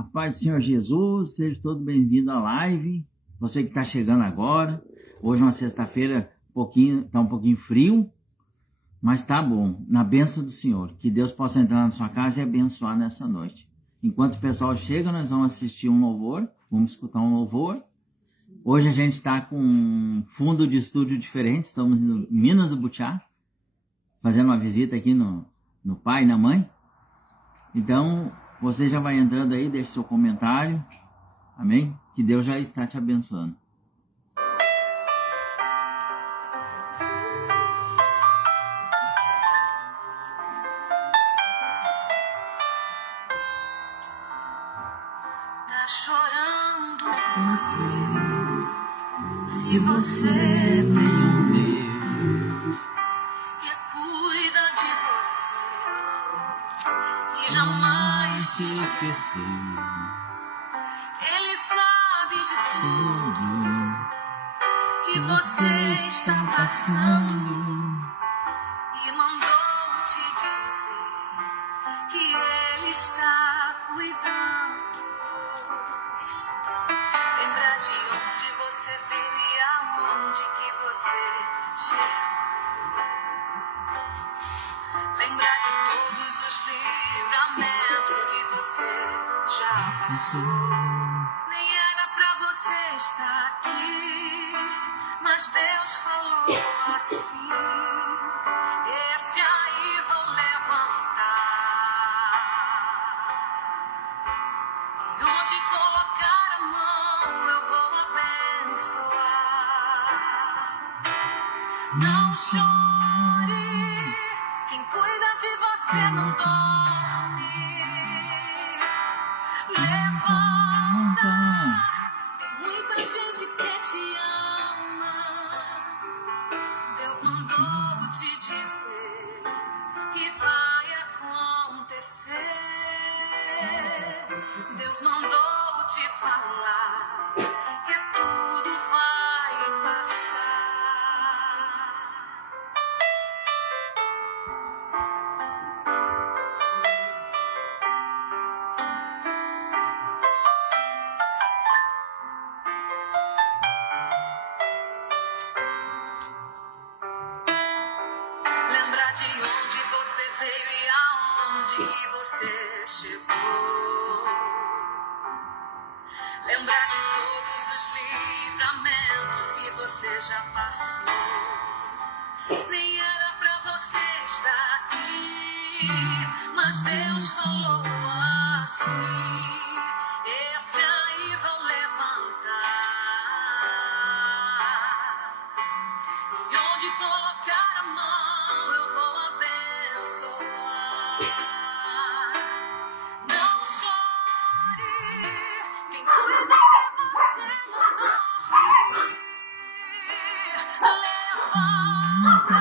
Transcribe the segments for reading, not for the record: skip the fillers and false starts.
A paz do Senhor Jesus, seja todo bem-vindo à live. Você que está chegando agora, hoje é uma sexta-feira, tá um pouquinho frio, mas tá bom, na bênção do Senhor. Que Deus possa entrar na sua casa e abençoar nessa noite. Enquanto o pessoal chega, nós vamos assistir um louvor, vamos escutar um louvor. Hoje a gente está com um fundo de estúdio diferente, estamos em Minas do Butiá, fazendo uma visita aqui no pai e na mãe. Então, você já vai entrando aí, deixe seu comentário, amém? Que Deus já está te abençoando. Tá chorando porque se você tem um Deus que cuida de você e jamais te esqueceu, Ele sabe de tudo que você está passando e mandou te dizer que Ele está cuidando. Lembrar de onde você veio e aonde que você chegou. Lembrar de todos os livramentos que você já passou. Nem era pra você estar aqui, mas Deus falou assim: esse aí vou levantar. E onde colocar a mão eu vou abençoar. Não chore, quem cuida de você não dorme. Levanta, tem muita gente que te ama. Deus mandou te dizer que vai acontecer. Deus mandou te falar que tudo vai passar. Lembrar de onde você veio e aonde que você chegou. Lembrar de todos os livramentos que você já passou. Nem era pra você estar aqui, mas Deus falou assim: esse aí vou levantar. E onde colocar a mão eu vou abençoar. Não chore, quem cuida de você não dorme. Levanta,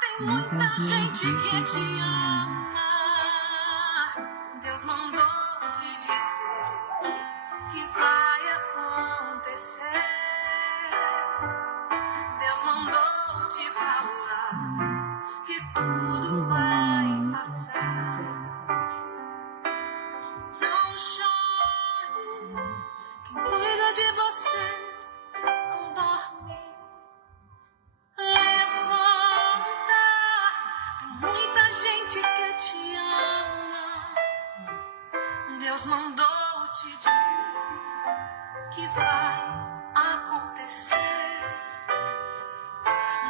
tem muita gente que te ama. Deus mandou te dizer que vai acontecer. Deus mandou te falar que tudo vai passar. Não chore, quem cuida de você não dorme. Levanta, tem muita gente que te ama. Deus mandou te dizer que vai acontecer.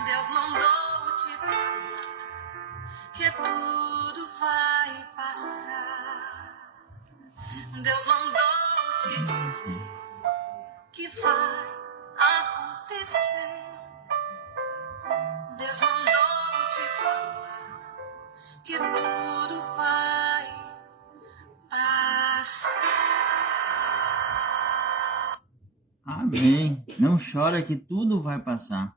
Deus mandou te falar que tudo vai passar. Deus mandou te dizer que vai acontecer. Deus mandou te falar que tudo vai passar. Amém. Não chora que tudo vai passar.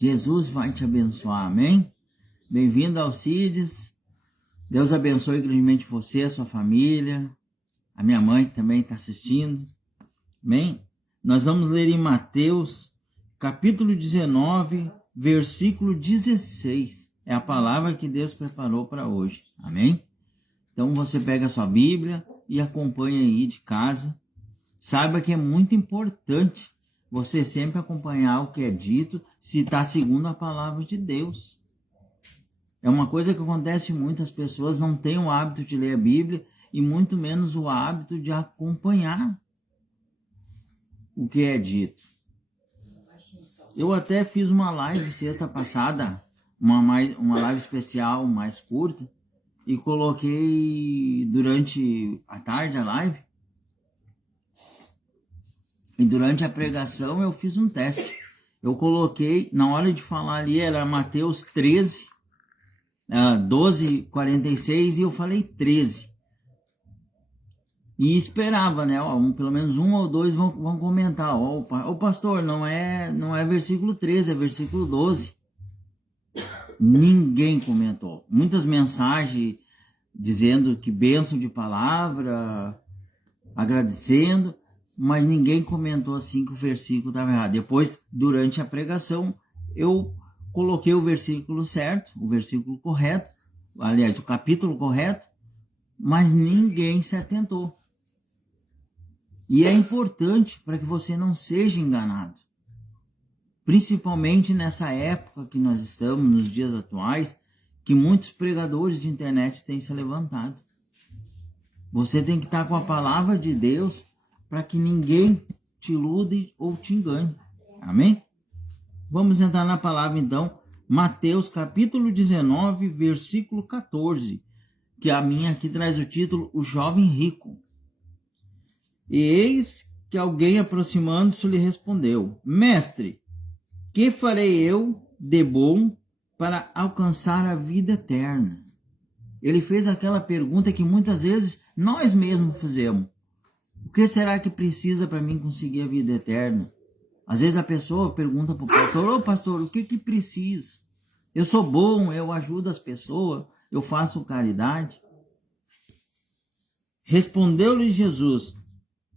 Jesus vai te abençoar, amém? Bem-vindo ao CIDES. Deus abençoe grandemente você, a sua família, a minha mãe que também está assistindo, amém? Nós vamos ler em Mateus, capítulo 19, versículo 16. É a palavra que Deus preparou para hoje, amém? Então você pega a sua Bíblia e acompanha aí de casa. Saiba que é muito importante você sempre acompanhar o que é dito, se está segundo a palavra de Deus. É uma coisa que acontece muito, as pessoas não têm o hábito de ler a Bíblia e muito menos o hábito de acompanhar o que é dito. Eu até fiz uma live sexta passada, uma live especial, mais curta, e coloquei durante a tarde a live. E durante a pregação eu fiz um teste. Eu coloquei, na hora de falar ali, era Mateus 13, 12:46, e eu falei 13. E esperava, né? Pelo menos um ou dois vão comentar. Ô pastor, não é versículo 13, é versículo 12. Ninguém comentou. Muitas mensagens dizendo que bênção de palavra, agradecendo, mas ninguém comentou assim que o versículo estava errado. Depois, durante a pregação, eu coloquei o versículo certo, o versículo correto, aliás, o capítulo correto, mas ninguém se atentou. E é importante para que você não seja enganado. Principalmente nessa época que nós estamos, nos dias atuais, que muitos pregadores de internet têm se levantado. Você tem que estar com a palavra de Deus para que ninguém te ilude ou te engane. Amém? Vamos entrar na palavra então. Mateus capítulo 19, versículo 14. Que a minha aqui traz o título, O Jovem Rico. E eis que alguém aproximando-se lhe respondeu: Mestre, que farei eu de bom para alcançar a vida eterna? Ele fez aquela pergunta que muitas vezes nós mesmos fazemos. O que será que precisa para mim conseguir a vida eterna? Às vezes a pessoa pergunta para o pastor: Ô pastor, o que precisa? Eu sou bom, eu ajudo as pessoas, eu faço caridade. Respondeu-lhe Jesus: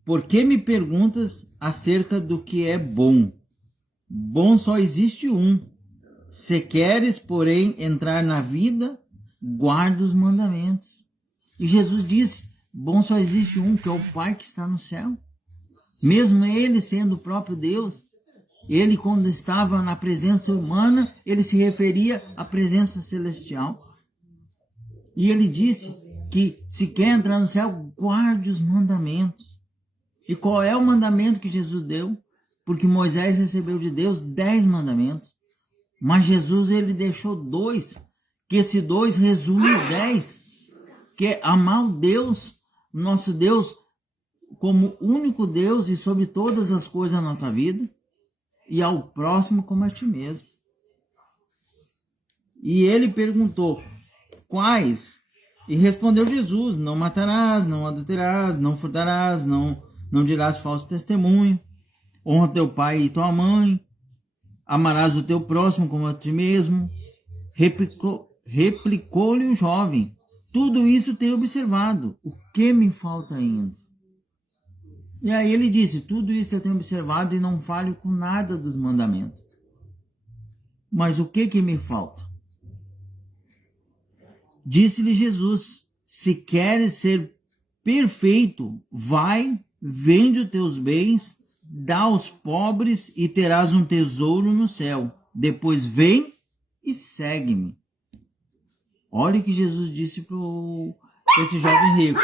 Por que me perguntas acerca do que é bom? Bom só existe um. Se queres, porém, entrar na vida, guarda os mandamentos. E Jesus disse: bom só existe um, que é o Pai que está no céu. Mesmo ele sendo o próprio Deus, ele, quando estava na presença humana, ele se referia à presença celestial. E ele disse que se quer entrar no céu, guarde os mandamentos. E qual é o mandamento que Jesus deu? Porque Moisés recebeu de Deus 10 mandamentos. Mas Jesus, ele deixou 2, que esse 2 resume os 10. Que é amar o Deus, nosso Deus, como único Deus e sobre todas as coisas na nossa vida, e ao próximo como a ti mesmo. E ele perguntou: quais? E respondeu Jesus: não matarás, não adulterarás, não furtarás, não dirás falso testemunho, honra teu pai e tua mãe, amarás o teu próximo como a ti mesmo. Replicou-lhe o jovem: tudo isso tenho observado, o que me falta ainda? E aí ele disse: tudo isso eu tenho observado e não falho com nada dos mandamentos. Mas o que me falta? Disse-lhe Jesus: se queres ser perfeito, vai, vende os teus bens, dá aos pobres e terás um tesouro no céu. Depois vem e segue-me. Olha o que Jesus disse para esse jovem rico.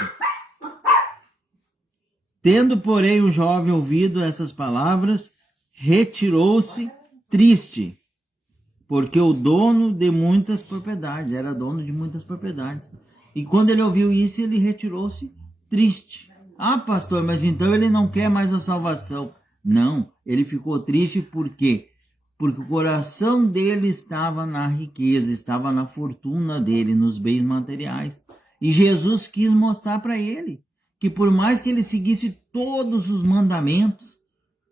Tendo, porém, o jovem ouvido essas palavras, retirou-se triste, porque o dono de muitas propriedades, era dono de muitas propriedades. E quando ele ouviu isso, ele retirou-se triste. Ah, pastor, mas então ele não quer mais a salvação. Não, ele ficou triste por quê? Porque o coração dele estava na riqueza, estava na fortuna dele, nos bens materiais. E Jesus quis mostrar para ele que por mais que ele seguisse todos os mandamentos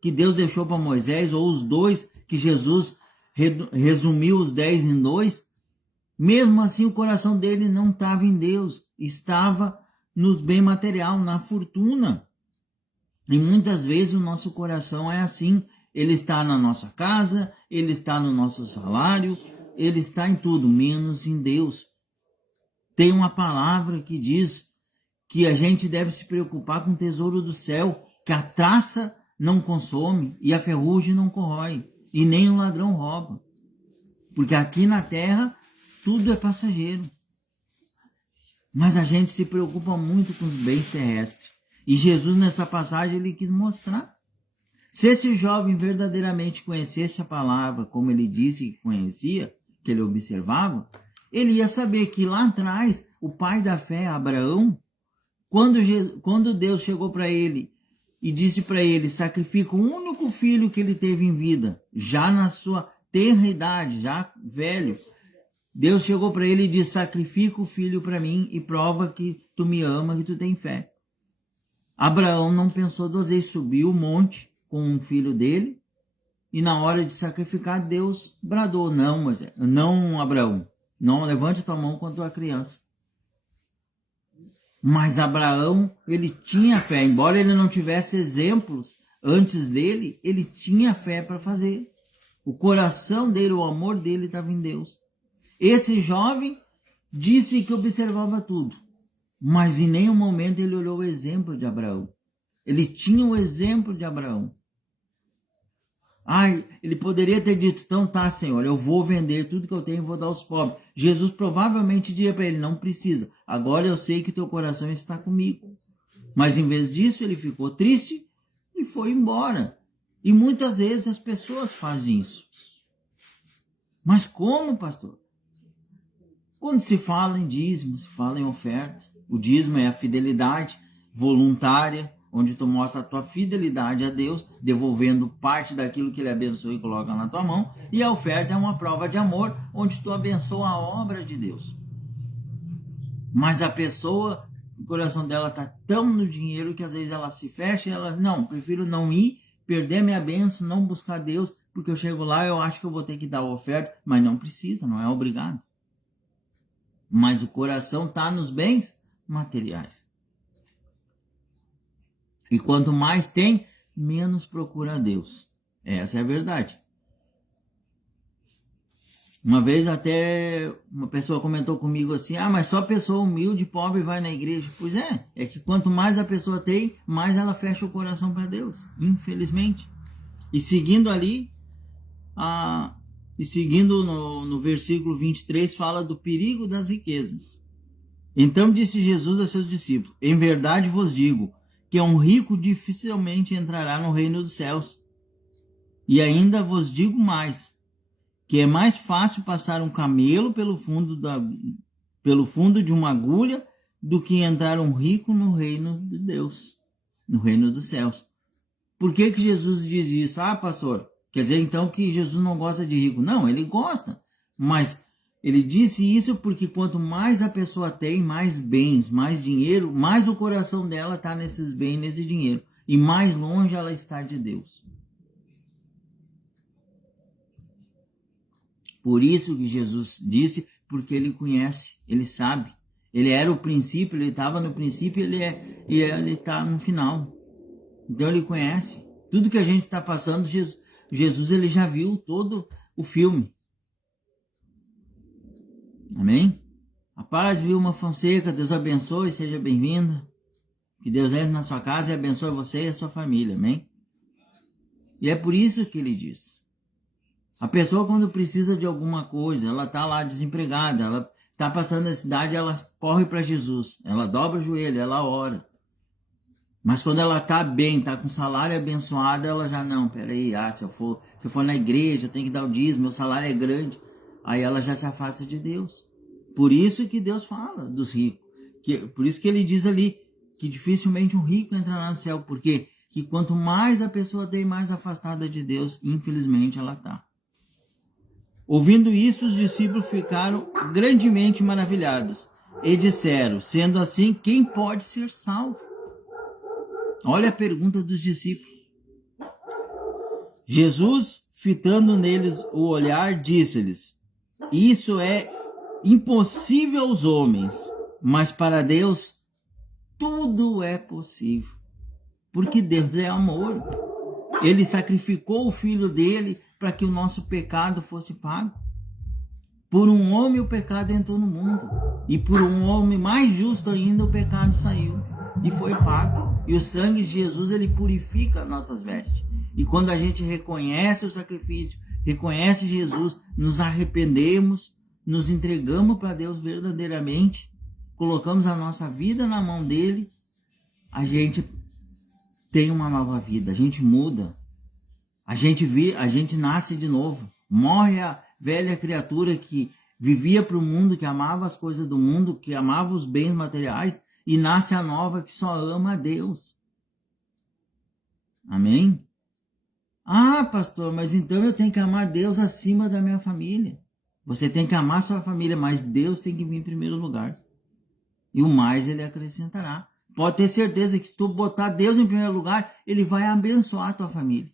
que Deus deixou para Moisés, ou os 2 que Jesus resumiu os 10 em 2, mesmo assim o coração dele não estava em Deus, estava nos bens material, na fortuna. E muitas vezes o nosso coração é assim, ele está na nossa casa, ele está no nosso salário, ele está em tudo, menos em Deus. Tem uma palavra que diz que a gente deve se preocupar com o tesouro do céu, que a traça não consome e a ferrugem não corrói, e nem o ladrão rouba. Porque aqui na terra tudo é passageiro. Mas a gente se preocupa muito com os bens terrestres. E Jesus, nessa passagem, ele quis mostrar. Se esse jovem verdadeiramente conhecesse a palavra, como ele disse que conhecia, que ele observava, ele ia saber que lá atrás, o pai da fé, Abraão, quando Deus chegou para ele e disse para ele, sacrifica o único filho que ele teve em vida, já na sua tenra idade, já velho, Deus chegou para ele e disse, sacrifica o filho para mim e prova que tu me ama, que tu tem fé. Abraão não pensou duas vezes, subiu o monte com o filho dele e na hora de sacrificar, Deus bradou, não Abraão, não levante tua mão contra a criança. Mas Abraão, ele tinha fé, embora ele não tivesse exemplos antes dele, ele tinha fé para fazer. O coração dele, o amor dele estava em Deus. Esse jovem disse que observava tudo, mas em nenhum momento ele olhou o exemplo de Abraão. Ele tinha o exemplo de Abraão. Ele poderia ter dito, então tá, Senhor, eu vou vender tudo que eu tenho e vou dar aos pobres. Jesus provavelmente diria para ele, não precisa. Agora eu sei que teu coração está comigo. Mas em vez disso, ele ficou triste e foi embora. E muitas vezes as pessoas fazem isso. Mas como, pastor? Quando se fala em dízimo, se fala em oferta, o dízimo é a fidelidade voluntária, onde tu mostra a tua fidelidade a Deus, devolvendo parte daquilo que Ele abençoou e coloca na tua mão. E a oferta é uma prova de amor, onde tu abençoa a obra de Deus. Mas a pessoa, o coração dela está tão no dinheiro que às vezes ela se fecha e ela, não, prefiro não ir, perder minha bênção, não buscar Deus, porque eu chego lá e eu acho que eu vou ter que dar a oferta, mas não precisa, não é obrigado. Mas o coração está nos bens materiais. E quanto mais tem, menos procura a Deus. Essa é a verdade. Uma vez até uma pessoa comentou comigo assim, mas só pessoa humilde e pobre vai na igreja. Pois é que quanto mais a pessoa tem, mais ela fecha o coração para Deus, infelizmente. E seguindo ali, no versículo 23, fala do perigo das riquezas. Então disse Jesus a seus discípulos, em verdade vos digo, que um rico dificilmente entrará no reino dos céus. E ainda vos digo mais, que é mais fácil passar um camelo pelo fundo de uma agulha do que entrar um rico no reino de Deus, no reino dos céus. Por que Jesus diz isso? Pastor, quer dizer então que Jesus não gosta de rico? Não, ele gosta, mas ele disse isso porque quanto mais a pessoa tem, mais bens, mais dinheiro, mais o coração dela está nesses bens, nesse dinheiro. E mais longe ela está de Deus. Por isso que Jesus disse, porque ele conhece, ele sabe. Ele era o princípio, ele estava no princípio e ele está no final. Então ele conhece. Tudo que a gente está passando, Jesus ele já viu todo o filme. Amém? A paz, Vilma Fonseca, Deus abençoe, seja bem-vinda. Que Deus entre na sua casa e abençoe você e a sua família, amém? E é por isso que ele diz. A pessoa quando precisa de alguma coisa, ela está lá desempregada, ela está passando necessidade, ela corre para Jesus, ela dobra o joelho, ela ora. Mas quando ela está bem, está com salário abençoado, ela já não, peraí, se eu for na igreja, eu tenho que dar o dízimo, meu salário é grande. Aí ela já se afasta de Deus. Por isso que Deus fala dos ricos. Por isso que ele diz ali que dificilmente um rico entrará no céu. Porque que quanto mais a pessoa tem, mais afastada de Deus, infelizmente ela está. Ouvindo isso, os discípulos ficaram grandemente maravilhados. E disseram, sendo assim, quem pode ser salvo? Olha a pergunta dos discípulos. Jesus, fitando neles o olhar, disse-lhes, isso é impossível aos homens, mas para Deus tudo é possível. Porque Deus é amor. Ele sacrificou o Filho dele para que o nosso pecado fosse pago. Por um homem o pecado entrou no mundo. E por um homem mais justo ainda o pecado saiu. E foi pago. E o sangue de Jesus, ele purifica as nossas vestes. E quando a gente reconhece o sacrifício, reconhece Jesus, nos arrependemos, nos entregamos para Deus verdadeiramente, colocamos a nossa vida na mão dele, a gente tem uma nova vida, a gente muda, a gente nasce de novo, morre a velha criatura que vivia para o mundo, que amava as coisas do mundo, que amava os bens materiais, e nasce a nova que só ama a Deus. Amém? Ah, pastor, mas então eu tenho que amar Deus acima da minha família. Você tem que amar sua família, mas Deus tem que vir em primeiro lugar. E o mais ele acrescentará. Pode ter certeza que se tu botar Deus em primeiro lugar, ele vai abençoar a tua família.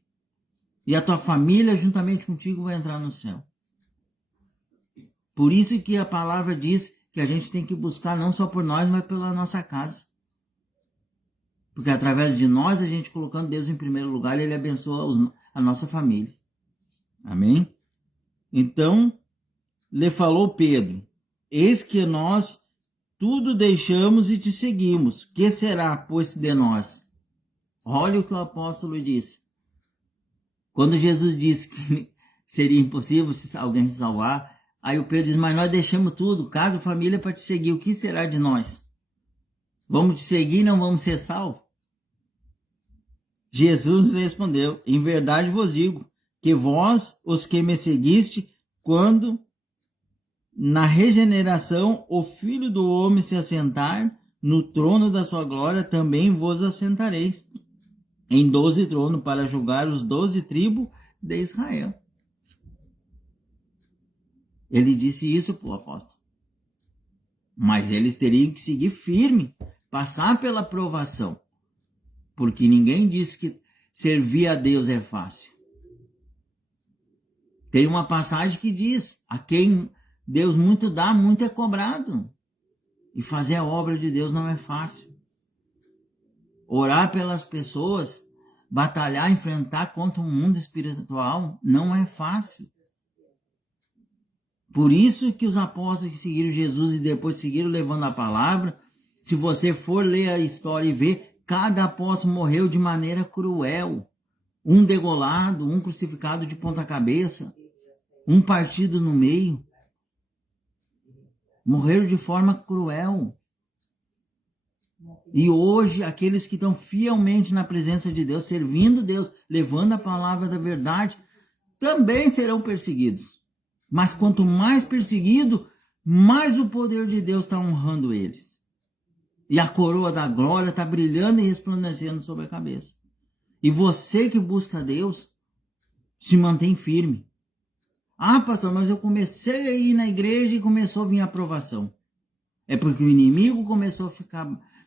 E a tua família, juntamente contigo, vai entrar no céu. Por isso que a palavra diz que a gente tem que buscar não só por nós, mas pela nossa casa. Porque através de nós, a gente colocando Deus em primeiro lugar, ele abençoa a nossa família. Amém? Então, lhe falou Pedro: eis que nós tudo deixamos e te seguimos. Que será, pois, de nós? Olha o que o apóstolo disse. Quando Jesus disse que seria impossível alguém se salvar, aí o Pedro diz: mas nós deixamos tudo, casa, família, para te seguir. O que será de nós? Vamos te seguir e não vamos ser salvos? Jesus lhe respondeu: em verdade vos digo, que vós, os que me seguiste, quando na regeneração o Filho do Homem se assentar no trono da sua glória, também vos assentareis em 12 tronos para julgar os 12 tribos de Israel. Ele disse isso para o apóstolo. Mas eles teriam que seguir firme, passar pela provação. Porque ninguém disse que servir a Deus é fácil. Tem uma passagem que diz: a quem Deus muito dá, muito é cobrado. E fazer a obra de Deus não é fácil. Orar pelas pessoas, batalhar, enfrentar contra um mundo espiritual, não é fácil. Por isso que os apóstolos que seguiram Jesus e depois seguiram levando a palavra, se você for ler a história e ver, cada apóstolo morreu de maneira cruel. Um degolado, um crucificado de ponta cabeça, um partido no meio. Morreram de forma cruel. E hoje, aqueles que estão fielmente na presença de Deus, servindo Deus, levando a palavra da verdade, também serão perseguidos. Mas quanto mais perseguido, mais o poder de Deus está honrando eles. E a coroa da glória está brilhando e resplandecendo sobre a cabeça. E você que busca Deus, se mantém firme. Ah, pastor, mas eu comecei a ir na igreja e começou a vir a aprovação. É porque o inimigo começou a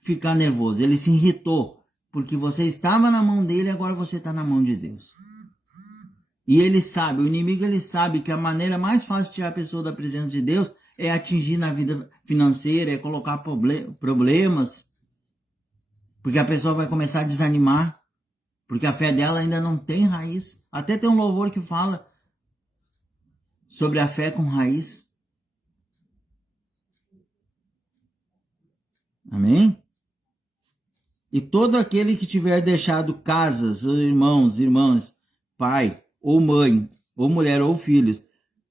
ficar nervoso. Ele se irritou. Porque você estava na mão dele e agora você está na mão de Deus. E ele sabe, o inimigo ele sabe que a maneira mais fácil de tirar a pessoa da presença de Deus é atingir na vida financeira, é colocar problemas. Porque a pessoa vai começar a desanimar. Porque a fé dela ainda não tem raiz. Até tem um louvor que fala sobre a fé com raiz. Amém? E todo aquele que tiver deixado casas, irmãos, irmãs, pai, ou mãe, ou mulher, ou filhos,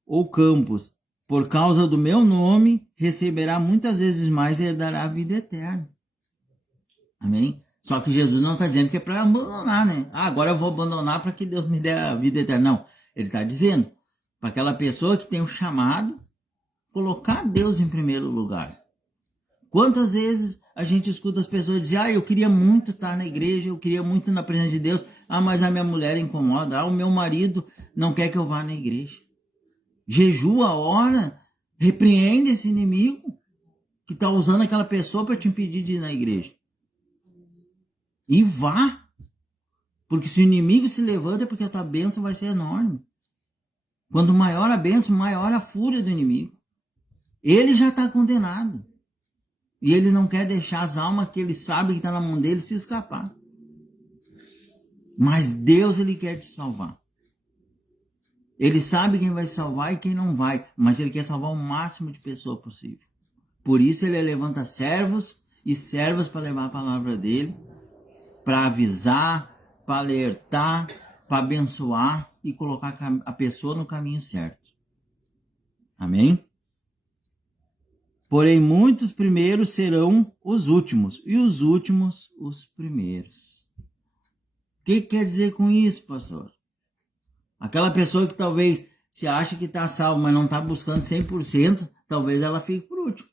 ou campos, por causa do meu nome, receberá muitas vezes mais e herdará a vida eterna. Amém? Só que Jesus não está dizendo que é para abandonar, né? Ah, agora eu vou abandonar para que Deus me dê a vida eterna. Não, ele está dizendo para aquela pessoa que tem um chamado, colocar Deus em primeiro lugar. Quantas vezes a gente escuta as pessoas dizer: ah, eu queria muito estar na igreja, eu queria muito na presença de Deus, ah, mas a minha mulher incomoda, ah, o meu marido não quer que eu vá na igreja. Jejua, ora, repreende esse inimigo que está usando aquela pessoa para te impedir de ir na igreja. E vá. Porque se o inimigo se levanta, é porque a tua bênção vai ser enorme. Quanto maior a bênção, maior a fúria do inimigo. Ele já está condenado. E ele não quer deixar as almas que ele sabe que está na mão dele se escapar. Mas Deus, ele quer te salvar. Ele sabe quem vai salvar e quem não vai, mas ele quer salvar o máximo de pessoas possível. Por isso ele levanta servos e servas para levar a palavra dele, para avisar, para alertar, para abençoar e colocar a pessoa no caminho certo. Amém? Porém, muitos primeiros serão os últimos, e os últimos os primeiros. O que quer dizer com isso, pastor? Aquela pessoa que talvez se acha que está salvo, mas não está buscando 100%, talvez ela fique por último.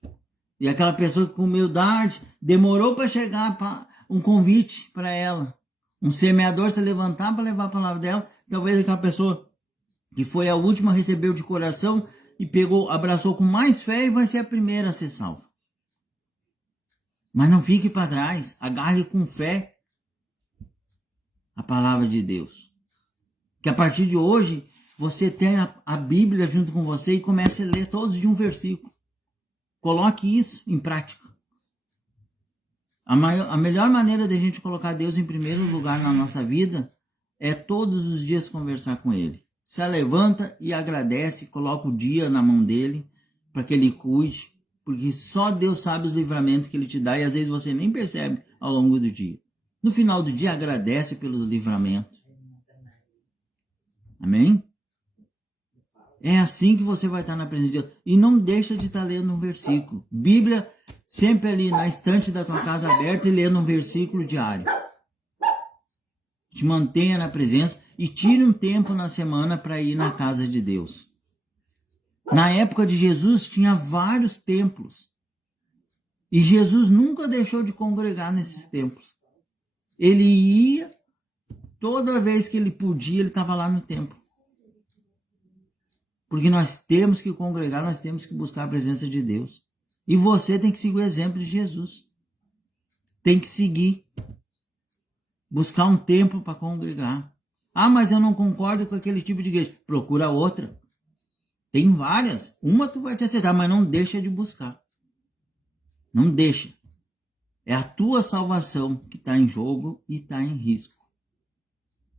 E aquela pessoa que com humildade demorou para chegar para um convite para ela, um semeador se levantar para levar a palavra dela, talvez aquela pessoa que foi a última, recebeu de coração e pegou, abraçou com mais fé e vai ser a primeira a ser salva. Mas não fique para trás, agarre com fé a palavra de Deus. Que a partir de hoje você tenha a Bíblia junto com você e comece a ler todos de um versículo. Coloque isso em prática. A melhor maneira de a gente colocar Deus em primeiro lugar na nossa vida é todos os dias conversar com Ele. Se levanta e agradece, coloca o dia na mão dele para que ele cuide, porque só Deus sabe os livramentos que ele te dá e às vezes você nem percebe ao longo do dia. No final do dia, agradece pelos livramentos. Amém? É assim que você vai estar na presença de Deus. E não deixa de estar lendo um versículo. Bíblia sempre ali na estante da tua casa aberta e lendo um versículo diário. Te mantenha na presença e tire um tempo na semana para ir na casa de Deus. Na época de Jesus tinha vários templos. E Jesus nunca deixou de congregar nesses templos. Ele ia, toda vez que ele podia, ele estava lá no templo. Porque nós temos que congregar, nós temos que buscar a presença de Deus. E você tem que seguir o exemplo de Jesus. Tem que seguir. Buscar um tempo para congregar. Ah, mas eu não concordo com aquele tipo de igreja. Procura outra. Tem várias. Uma tu vai te aceitar, mas não deixa de buscar. Não deixa. É a tua salvação que está em jogo e está em risco.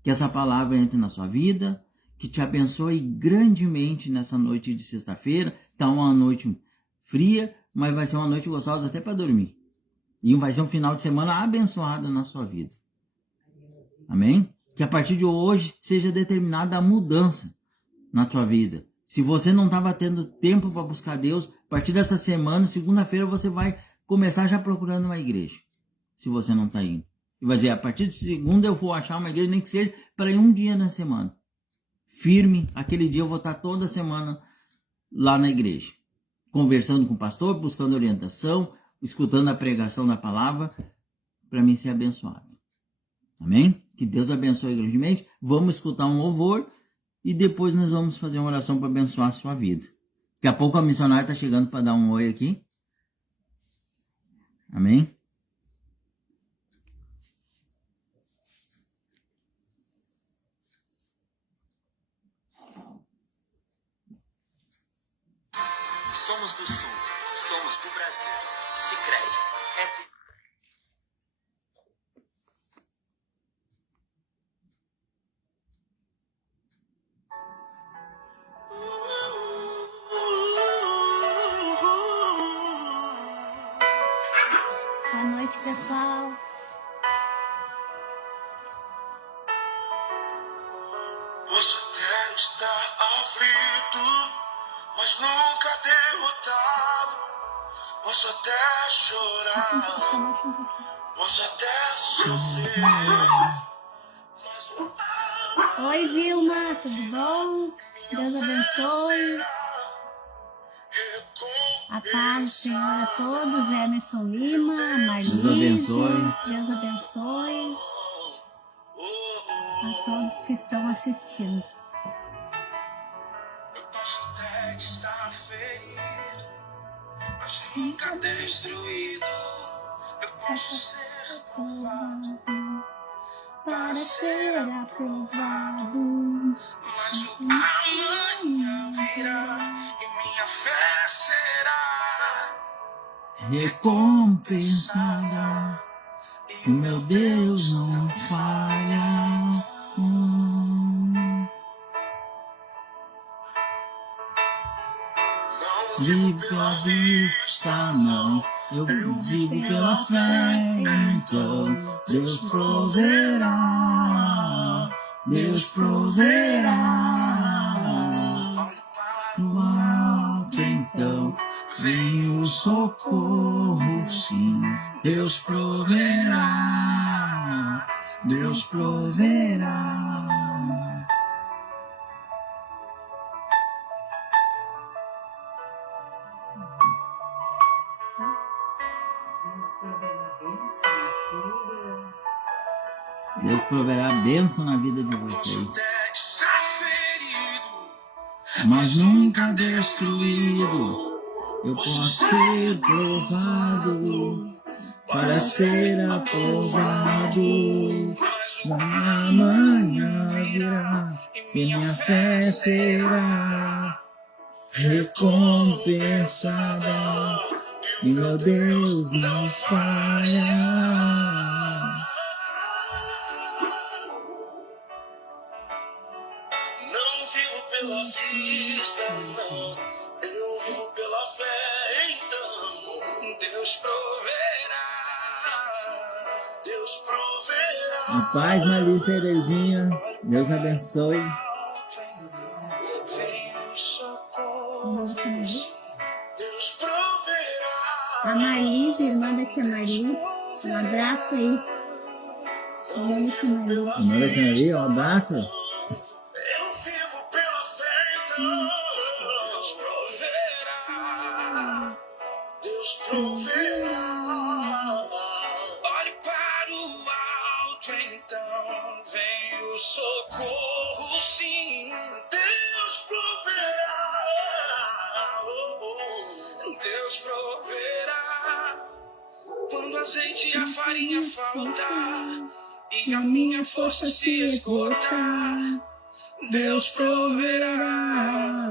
Que essa palavra entre na sua vida, que te abençoe grandemente nessa noite de sexta-feira. Está uma noite fria, mas vai ser uma noite gostosa até para dormir. E vai ser um final de semana abençoado na sua vida. Amém? Que a partir de hoje seja determinada a mudança na tua vida. Se você não estava tendo tempo para buscar Deus, a partir dessa semana, segunda-feira, você vai começar já procurando uma igreja. Se você não está indo. E vai dizer, a partir de segunda eu vou achar uma igreja, nem que seja para ir um dia na semana. Firme, aquele dia eu vou estar toda semana lá na igreja. Conversando com o pastor, buscando orientação, escutando a pregação da palavra, para mim ser abençoado. Amém? Que Deus abençoe grandemente. Vamos escutar um louvor e depois nós vamos fazer uma oração para abençoar a sua vida. Daqui a pouco a missionária está chegando para dar um oi aqui. Amém? Somos do Sul, somos do Brasil. Sicredi é Boa noite, pessoal. Posso até estar aflito, mas nunca derrotado. Posso até chorar, posso até sofrer, mas o Oi, Vilma, tudo bom? Deus abençoe. A paz do Senhor a todos. Emerson Lima, Marlise. Deus abençoe. Deus abençoe a todos que estão assistindo. Eu posso até estar ferido, mas nunca destruído. Eu posso ser reprovado Para ser aprovado. mas o amanhã virá e minha fé será Recompensada. O meu Deus não falha. pela vista, não. Eu vivo pela fé, então Deus proverá. Deus proverá. No alto, então, vem o socorro, sim. Deus proverá. Deus proverá. Deus proverá bênção na vida de vocês, mas nunca destruído. Eu posso ser provado para ser aprovado. Amanhã virá e minha fé será recompensada. E meu Deus não falha. Pela vista, não, eu vivo pela fé, então Deus proverá, Deus proverá. A paz, Marisa Terezinha, Deus abençoe. Vem o socorro, Deus proverá. A Marisa, irmã da tia Maria, um abraço aí. Irmã da tia Maria. Irmã da tia Maria, um abraço. Deus proverá. Olhe para o alto, então vem o socorro, sim. Deus proverá. Deus proverá. Quando azeite e a farinha faltar e a minha força se esgotar, Deus proverá.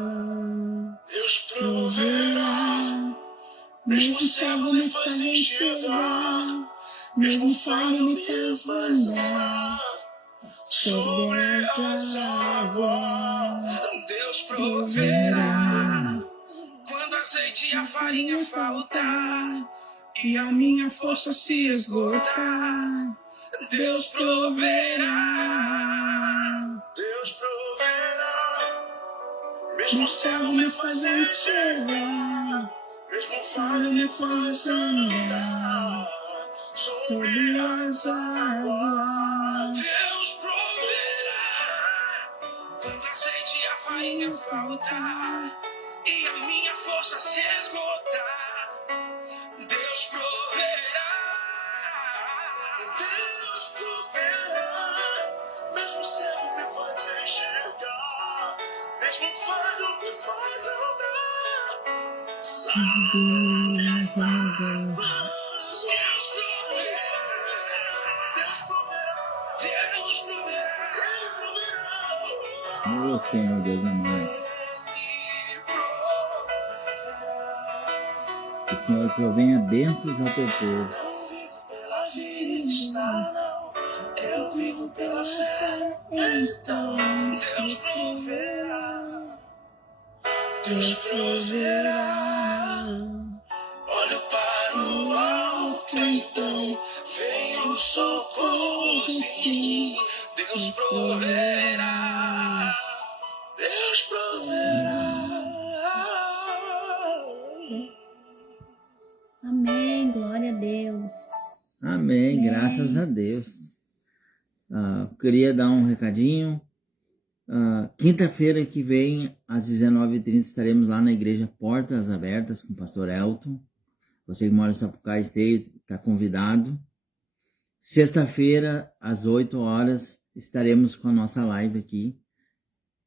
Deus proverá. Mesmo o céu me faz enxergar, mesmo o falho me faz andar sobre as águas. Deus proverá. Quando azeite e a farinha faltar e a minha força se esgotar, Deus proverá. Deus proverá. Mesmo o céu me faz enxergar, mesmo o falho me faz andar sobre as águas. Deus proverá. Quando azeite e a farinha faltar e a minha força se esgotar, Deus proverá. Deus proverá. Mesmo o céu me faz enxergar, mesmo o falho me faz andar sobre as águas. Deus proverá. Deus proverá. Deus proverá. Ô Senhor Deus amado, que o Senhor provenha bênçãos ao teu povo. Pela vista, não, eu vivo pela fé, então Deus proverá. Deus proverá. Olho para o alto, então vem o socorro, sim. Deus proverá. Deus proverá. Amém, glória a Deus. Amém, graças a Deus. Queria dar um recadinho. Quinta-feira que vem, às 19h30, estaremos lá na igreja Portas Abertas com o pastor Elton. Você que mora em Sapucaí está convidado. Sexta-feira, às 8h, estaremos com a nossa live aqui,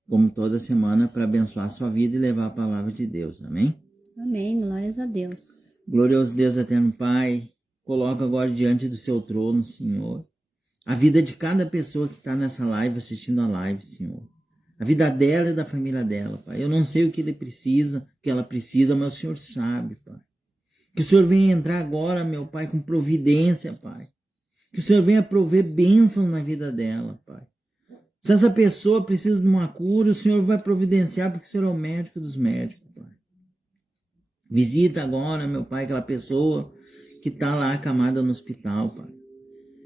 como toda semana, para abençoar a sua vida e levar a palavra de Deus. Amém? Amém, glórias a Deus. Glorioso Deus, eterno Pai, coloca agora diante do seu trono, Senhor, a vida de cada pessoa que está nessa live, assistindo a live, Senhor. A vida dela e da família dela, Pai. Eu não sei o que ele precisa, o que ela precisa, mas o Senhor sabe, Pai. Que o Senhor venha entrar agora, meu Pai, com providência, Pai. Que o Senhor venha prover bênção na vida dela, Pai. Se essa pessoa precisa de uma cura, o Senhor vai providenciar, porque o Senhor é o médico dos médicos, Pai. Visita agora, meu Pai, aquela pessoa que está lá acamada no hospital, Pai.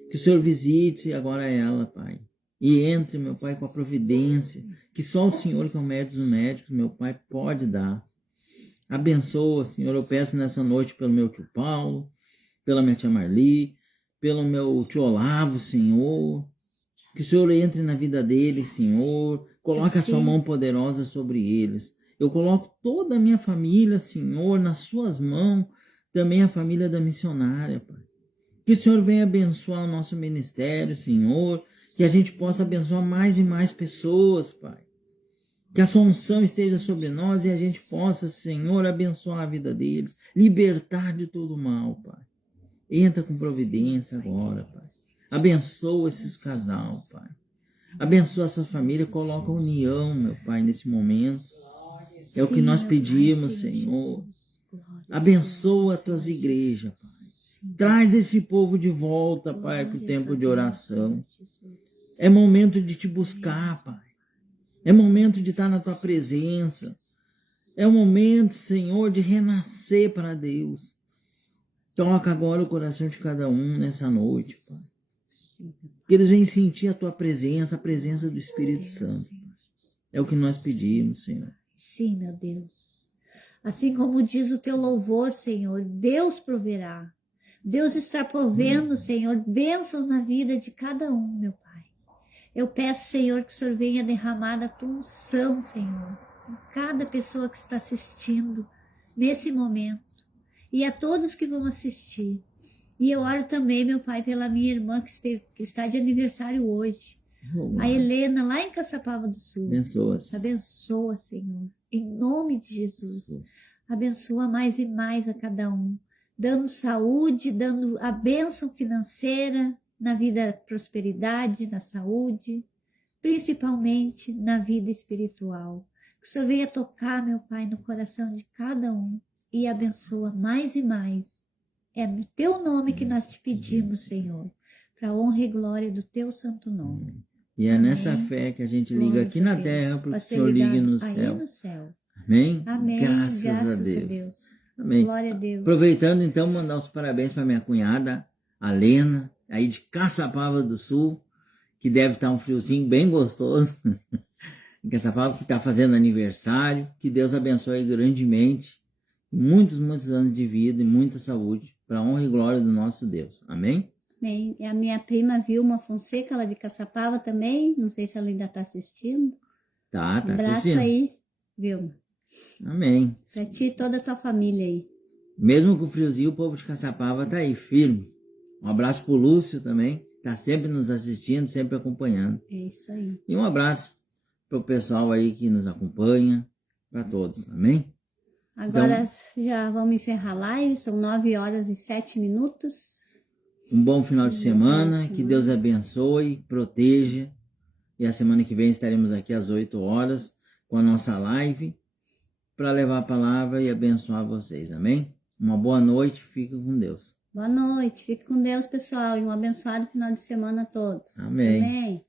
Que o Senhor visite agora ela, Pai. E entre, meu Pai, com a providência que só o Senhor, que é o médico dos médicos, meu Pai, pode dar. Abençoa, Senhor, eu peço nessa noite pelo meu tio Paulo, pela minha tia Marli, pelo meu tio Olavo, Senhor. Que o Senhor entre na vida deles, Senhor. Coloque a sua mão poderosa sobre eles. Eu coloco toda a minha família, Senhor, nas suas mãos. Também a família da missionária, Pai. Que o Senhor venha abençoar o nosso ministério, Senhor. Que a gente possa abençoar mais e mais pessoas, Pai. Que a sua unção esteja sobre nós e a gente possa, Senhor, abençoar a vida deles. Libertar de todo mal, Pai. Entra com providência agora, Pai. Abençoa esses casal, Pai. Abençoa essa família, coloca união, meu Pai, nesse momento. É o que nós pedimos, Senhor. Abençoa as tuas igrejas, Pai. Traz esse povo de volta, Pai, para o tempo de oração. É momento de te buscar, Pai. É momento de estar na tua presença. É o momento, Senhor, de renascer para Deus. Toca agora o coração de cada um nessa noite, Pai. Que eles venham sentir a tua presença, a presença do Espírito Santo. É o que nós pedimos, Senhor. Sim, meu Deus. Assim como diz o teu louvor, Senhor, Deus proverá. Deus está provendo, Senhor, bênçãos na vida de cada um, meu Pai. Eu peço, Senhor, que o Senhor venha derramar a tua unção, Senhor, em cada pessoa que está assistindo nesse momento e a todos que vão assistir. E eu oro também, meu Pai, pela minha irmã que está de aniversário hoje. A Helena, lá em Caçapava do Sul. Abençoa. Abençoa, Senhor. Em nome de Jesus. Abençoa mais e mais a cada um. Dando saúde, dando a bênção financeira, na vida prosperidade, na saúde, principalmente na vida espiritual. Que o Senhor venha tocar, meu Pai, no coração de cada um e abençoa mais e mais. É no teu nome que nós te pedimos, Senhor, para a honra e glória do teu santo nome. E é nessa fé que a gente liga aqui na terra para que o Senhor ligue no céu. Amém? Amém. Graças a Deus. Amém. Glória a Deus. Aproveitando então, mandar os parabéns para minha cunhada, a Lena, aí de Caçapava do Sul, que deve estar um friozinho bem gostoso. Em Caçapava, que está fazendo aniversário. Que Deus abençoe grandemente. Muitos, muitos anos de vida e muita saúde, para a honra e glória do nosso Deus. Amém? Amém. E a minha prima Vilma Fonseca, ela de Caçapava também. Não sei se ela ainda está assistindo. Tá abraço assistindo. Aí, Vilma. Amém. Pra ti e toda a tua família aí. Mesmo com o friozinho, o povo de Caçapava tá aí, firme. Um abraço pro Lúcio também, tá sempre nos assistindo, sempre acompanhando. É isso aí. E um abraço pro pessoal aí que nos acompanha, para todos, amém? Agora já vamos encerrar a live, são 9h07. Um bom final de semana, que Deus abençoe, proteja. E a semana que vem estaremos aqui às 8 horas com a nossa live para levar a palavra e abençoar vocês, amém? Uma boa noite, fica com Deus. Boa noite, fique com Deus, pessoal, e um abençoado final de semana a todos. Amém. Amém.